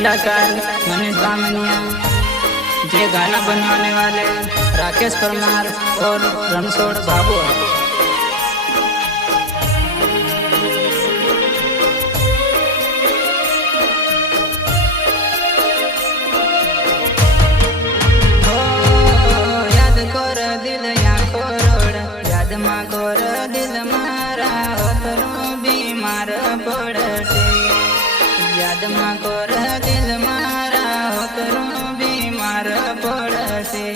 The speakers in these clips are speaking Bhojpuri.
कलाकार मनीष बामनिया, जे गाना बनवाने वाले राकेश परमार और रणछोड़ बाबू। याद कर दिल या कोरोड़, याद मा कर दिल मारा होतरो बीमार पड़से। याद मा कर दिल मारा होतरो बीमार पड़से।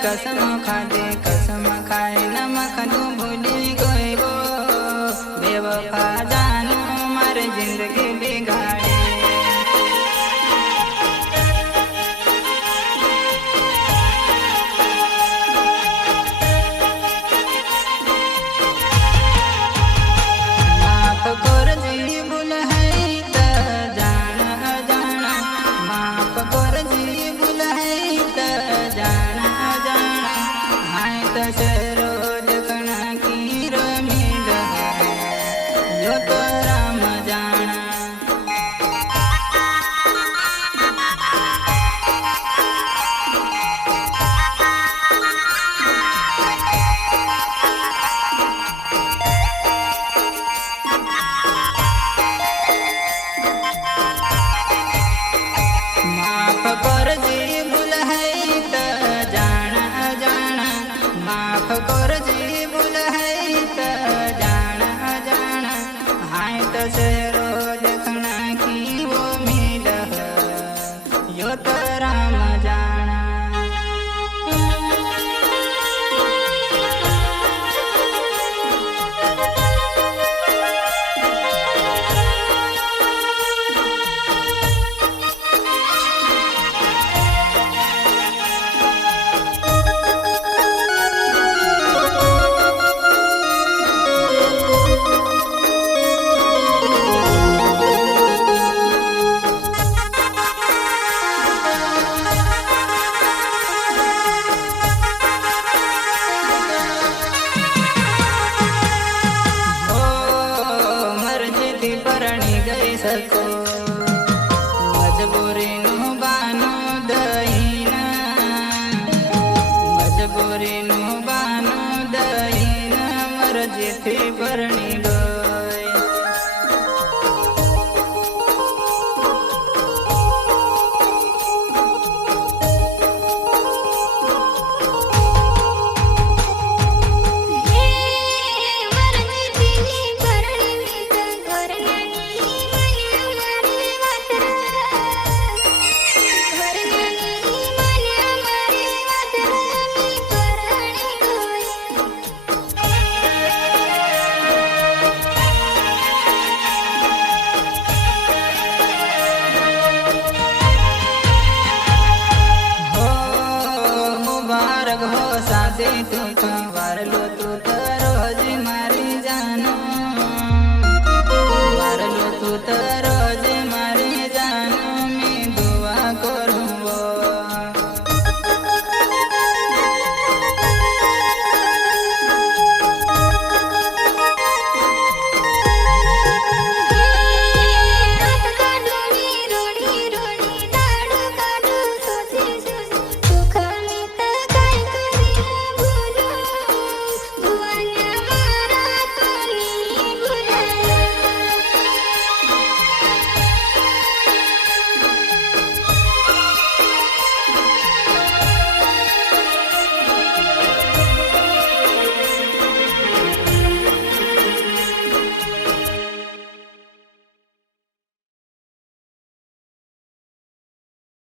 कसम खाते कसम खाए नमक तू भूली गई वो बेवफा जानू मारे जिंदगी बिगाड़े। माफ कर जी भूल है त जाना जाना, माफ कर जी भूल है त जाना रोज कना की रमीड जो तो राम जाना। माफ कर जी भूल है त जाना जाना, माफ कर जी भूल है त जाना जाना। हाय त से रोज खाना की वो मिल यो तो राम जाना। सको मजबूरी नु बानो दईना, मजबूरी नु बानो दईना मर्जी थी भरणी गई। मुबारक हो शादी तुमको।